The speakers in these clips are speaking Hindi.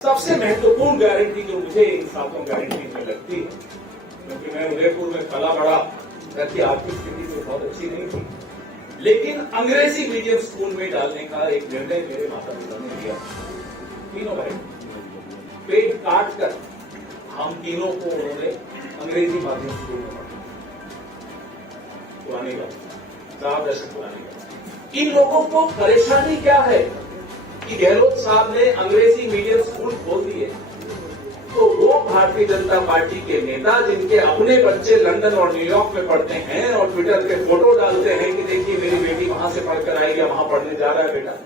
सबसे महत्वपूर्ण गारंटी जो मुझे इन सातों गारंटी में लगती है, क्योंकि मैं उदयपुर में पला बड़ा, घर की आर्थिक स्थिति तो बहुत अच्छी नहीं थी, लेकिन अंग्रेजी मीडियम स्कूल में डालने का एक निर्णय मेरे माता पिता ने लिया। तीनों भाई पेट काट कर हम तीनों को उन्होंने अंग्रेजी माध्यम स्कूल में पढ़ा, पुराने का 4 दशक पुराने का। इन लोगों को परेशानी क्या है कि गहलोत साहब ने अंग्रेजी मीडियम स्कूल खोल दिए, तो वो भारतीय जनता पार्टी के नेता जिनके अपने बच्चे लंदन और न्यूयॉर्क में पढ़ते हैं और ट्विटर पे फोटो डालते हैं कि देखिए मेरी बेटी वहां से पढ़कर आई या वहां पढ़ने जा रहा है बेटा,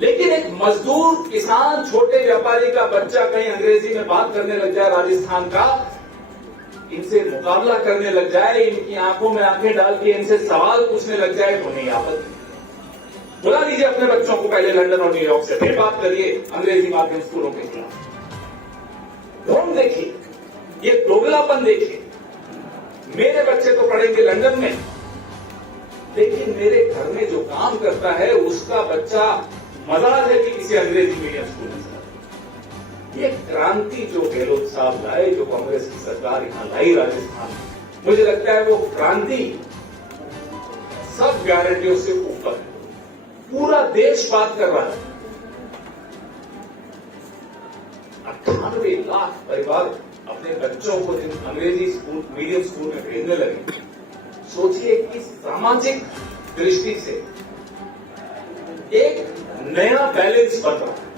लेकिन एक मजदूर किसान छोटे व्यापारी का बच्चा कहीं अंग्रेजी में बात करने लग जाए राजस्थान का, इनसे मुकाबला करने लग जाए, इनकी आंखों में आंखें डाल के इनसे सवाल पूछने लग जाए तो नहीं आपत्ति। बुला लीजिए अपने बच्चों को पहले लंदन और न्यूयॉर्क से, फिर बात करिए अंग्रेजी माध्यम स्कूलों के खिलाफ। ढोंग देखिए, ये दोगलापन देखिए। मेरे बच्चे तो पढ़ेंगे लंदन में, लेकिन मेरे घर में जो काम करता है उसका बच्चा मजाल है कि किसी अंग्रेजी मीडियम स्कूल में जाए। ये क्रांति जो गहलोत साहब लाए, जो कांग्रेस की सरकार यहां लाई राजस्थान में, मुझे लगता है वो क्रांति सब गारंटियों से ऊपर है। पूरा देश बात कर रहा है। 98 लाख परिवार अपने बच्चों को जिन अंग्रेजी स्कूल मीडियम स्कूल में भेजने लगे, सोचिए कि सामाजिक दृष्टि से एक नया बैलेंस बन रहा है।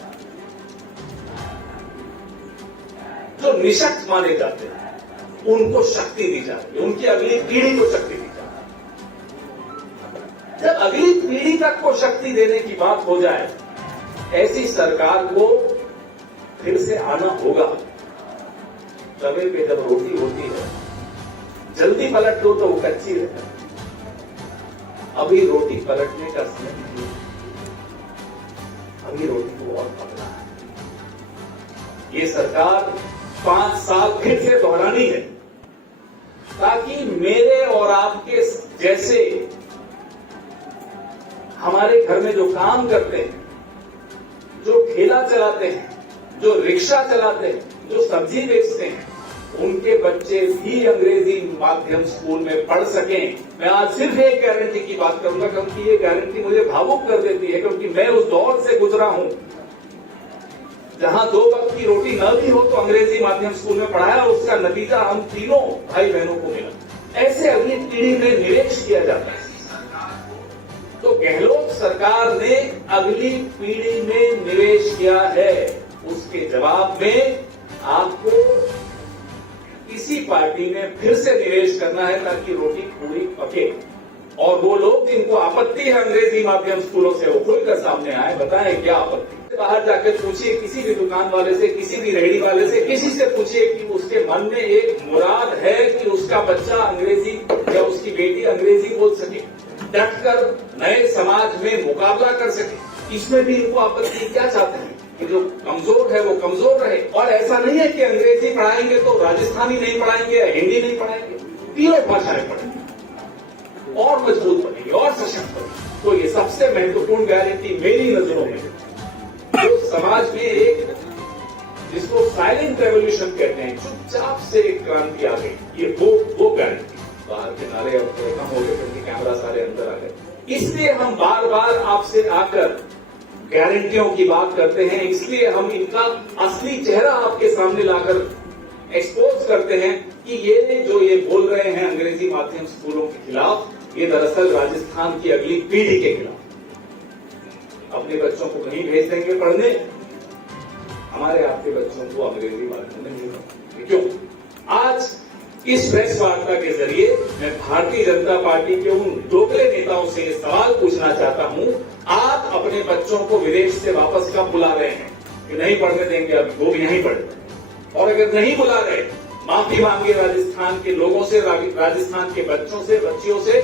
जो निशक्त माने जाते हैं उनको शक्ति दी जाती है, उनकी अगली पीढ़ी को शक्ति दी जाती है। जब अगली पीढ़ी तक को शक्ति देने की बात हो जाए, ऐसी सरकार को फिर से आना होगा। तवे पे जब रोटी होती है, जल्दी पलट दो तो वो कच्ची रहती है। अभी रोटी पलटने का समय नहीं, अभी रोटी को और पकना है। ये सरकार 5 साल फिर से दोहरानी है, ताकि मेरे और आपके जैसे हमारे घर में जो काम करते हैं, जो ठेला चलाते हैं, जो रिक्शा चलाते हैं, जो सब्जी बेचते हैं, उनके बच्चे भी अंग्रेजी माध्यम स्कूल में पढ़ सकें। मैं आज सिर्फ एक गारंटी की बात करूंगा, क्योंकि ये गारंटी मुझे भावुक कर देती है, क्योंकि मैं उस दौर से गुजरा हूं जहां 2 वक्त की रोटी न भी हो तो अंग्रेजी माध्यम स्कूल में पढ़ाया, उसका नतीजा हम तीनों भाई बहनों को मिला। ऐसे अगली पीढ़ी में निवेश किया जाता है। तो गहलोत सरकार ने अगली पीढ़ी में निवेश किया है, उसके जवाब में आपको इसी पार्टी में फिर से निवेश करना है, ताकि रोटी पूरी पके। और वो लोग जिनको आपत्ति है अंग्रेजी माध्यम स्कूलों से, वो खुलकर सामने आए, बताएं क्या आपत्ति। बाहर जाकर पूछिए किसी भी दुकान वाले से, किसी भी रेहड़ी वाले से, किसी से पूछिए कि उसके मन में एक मुराद है कि उसका बच्चा अंग्रेजी या उसकी बेटी अंग्रेजी बोल सके, डटकर नए समाज में मुकाबला कर सके। इसमें भी इनको आपत्ति क्या चाहते हैं कि जो कमजोर है वो कमजोर रहे। और ऐसा नहीं है कि अंग्रेजी पढ़ाएंगे तो राजस्थानी नहीं पढ़ाएंगे या हिंदी नहीं पढ़ाएंगे, तीनों भाषाएं पढ़ेंगे और मजबूत बनेंगे और सशक्त बनेंगे। तो ये सबसे महत्वपूर्ण गारंटी मेरी नजरों में, जो समाज में एक जिसको साइलेंट रेवोल्यूशन कहते हैं, चुपचाप से एक क्रांति आ गई, ये वो गारंटी। बाहर के नारे अब कम हो गए क्योंकि कैमरा सारे अंदर आ गए। इसलिए हम बार बार आपसे आकर गारंटियों की बात करते हैं, इसलिए हम इनका असली चेहरा आपके सामने लाकर एक्सपोज करते हैं कि ये जो ये बोल रहे हैं अंग्रेजी माध्यम स्कूलों के खिलाफ, ये दरअसल राजस्थान की अगली पीढ़ी के खिलाफ। अपने बच्चों को कहीं भेज देंगे पढ़ने, हमारे आपके बच्चों को अंग्रेजी माध्यम में नहीं पढ़ेंगे। क्यों? आज इस प्रेस वार्ता के जरिए मैं भारतीय जनता पार्टी के उन दोगले नेताओं से ये सवाल पूछना चाहता हूं, आप अपने बच्चों को विदेश से वापस कब बुला रहे हैं कि नहीं पढ़ने देंगे, अब वो भी नहीं पढ़े? और अगर नहीं बुला रहे, माफी मांगे राजस्थान के लोगों से, राजस्थान के बच्चों से, बच्चियों से,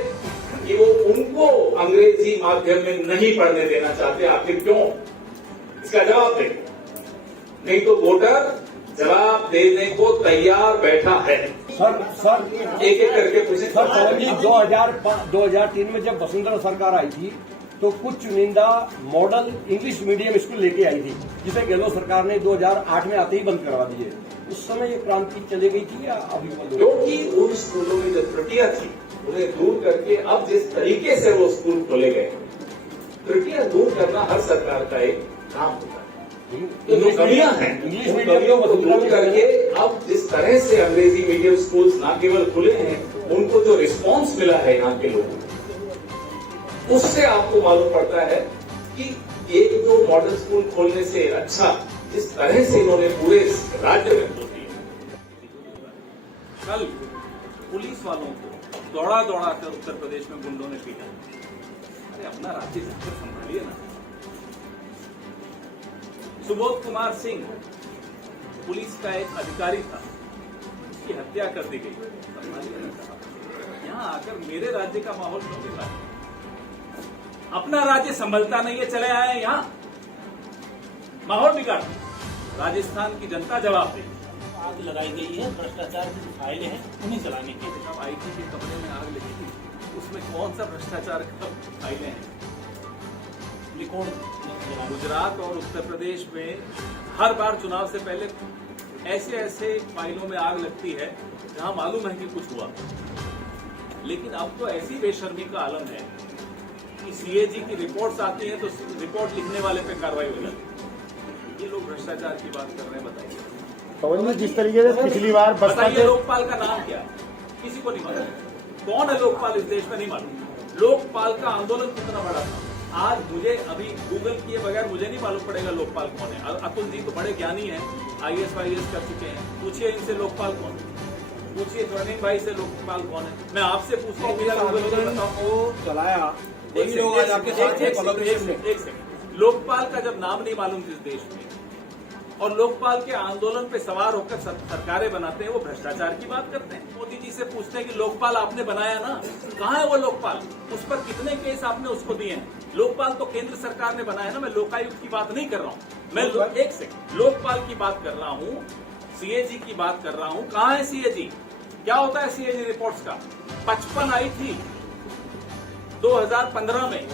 कि वो उनको अंग्रेजी माध्यम में नहीं पढ़ने देना चाहते। आखिर क्यों? इसका जवाब दें, नहीं तो वोटर जवाब देने को तैयार बैठा है। सर एक एक करके पूछे। सर 2003 में जब वसुंधरा सरकार आई थी तो कुछ चुनिंदा मॉडल इंग्लिश मीडियम स्कूल लेके आई थी, जिसे गहलोत सरकार ने 2008 में आते ही बंद करवा दिए। उस समय ये क्रांति चली गई थी या अभी बंद हो गई? क्योंकि उन स्कूलों में जो त्रुटियां थी उन्हें दूर करके अब जिस तरीके से वो स्कूल खोले गए, त्रुटियां दूर करना हर सरकार का एक काम होता है। तो जो कमियां हैं इंग्लिश उन मीडियम कमियों को को दूर करके अब जिस तरह से अंग्रेजी मीडियम स्कूल्स न केवल खुले हैं, उनको जो रिस्पांस मिला है यहाँ के लोगों को, उससे आपको मालूम पड़ता है कि एक दो मॉडल स्कूल खोलने से अच्छा जिस तरह से इन्होंने पूरे राज्य में खोल दिया। कल पुलिस वालों को दौड़ा दौड़ा कर उत्तर प्रदेश में गुंडों ने पीटा। अरे अपना राज्य जाकर संभालिए ना। सुबोध कुमार सिंह पुलिस का एक अधिकारी था, उसकी हत्या कर दी गई। संभालिए ना। यहाँ आकर मेरे राज्य का माहौल क्यों बिगाड़? अपना राज्य संभलता नहीं है, चले आए यहाँ माहौल बिगाड़। राजस्थान की जनता जवाब दे। आग लगाई गई है, भ्रष्टाचार की फाइलें हैं, उन्हें जलाने की। अब आईटी के कमरे में आग लगी थी, उसमें कौन सा भ्रष्टाचार का फाइलें हैं? गुजरात और उत्तर प्रदेश में हर बार चुनाव से पहले ऐसे ऐसे फाइलों में आग लगती है जहां मालूम है कि कुछ हुआ, लेकिन अब तो ऐसी बेशर्मी का आलम है कि सीएजी की रिपोर्ट्स आती हैं तो रिपोर्ट लिखने वाले पे कार्रवाई हो जाती है। ये लोग भ्रष्टाचार की बात कर रहे हैं, बताइए। जिस तरीके से पिछली बार बताइए लोकपाल का नाम क्या है? किसी को नहीं मालूम। कौन है लोकपाल इस देश में? नहीं मालूम। लोकपाल का आंदोलन कितना बड़ा था। आज मुझे अभी गूगल किए बगैर मुझे नहीं मालूम पड़ेगा लोकपाल कौन है। अतुल जी तो बड़े ज्ञानी हैं, आईएएस वाईएएस कर चुके हैं। पूछिए इनसे लोकपाल कौन है, पूछिए स्वर्णिम भाई से लोकपाल कौन है। मैं आपसे पूछता हूँ, चलाया एक सेकंड। लोकपाल का जब नाम नहीं मालूम जिस देश में, और लोकपाल के आंदोलन पे सवार होकर सरकारें बनाते हैं, वो भ्रष्टाचार की बात करते हैं। मोदी जी से पूछते हैं कि लोकपाल आपने बनाया ना, कहाँ है वो लोकपाल? उस पर कितने केस आपने उसको दिए हैं? लोकपाल तो केंद्र सरकार ने बनाया ना। मैं लोकायुक्त की बात नहीं कर रहा हूँ, मैं एक सेकंड लोकपाल की बात कर रहा हूँ, सीएजी की बात कर रहा हूँ। कहाँ है सीएजी? क्या होता है सीएजी रिपोर्ट्स का? 55 आई थी 2015 में,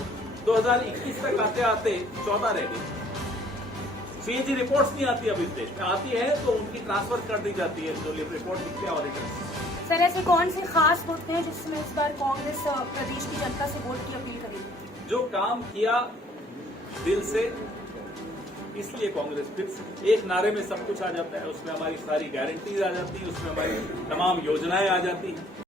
2021 तक आते आते 14 रह गई। सीएजी रिपोर्ट्स नहीं आती अब इस देश में, आती है तो उनकी ट्रांसफर कर दी जाती है जो रिपोर्ट लिखते हैं ऑडिटर। सर ऐसे कौन से खास मुद्दे हैं जिसमें इस बार कांग्रेस प्रदेश की जनता से वोट की अपील करेगी? जो काम किया दिल से, इसलिए कांग्रेस फिर से एक नारे में सब कुछ आ जाता है। उसमें हमारी सारी गारंटीज आ जाती है, उसमें हमारी तमाम योजनाएं आ जाती हैं।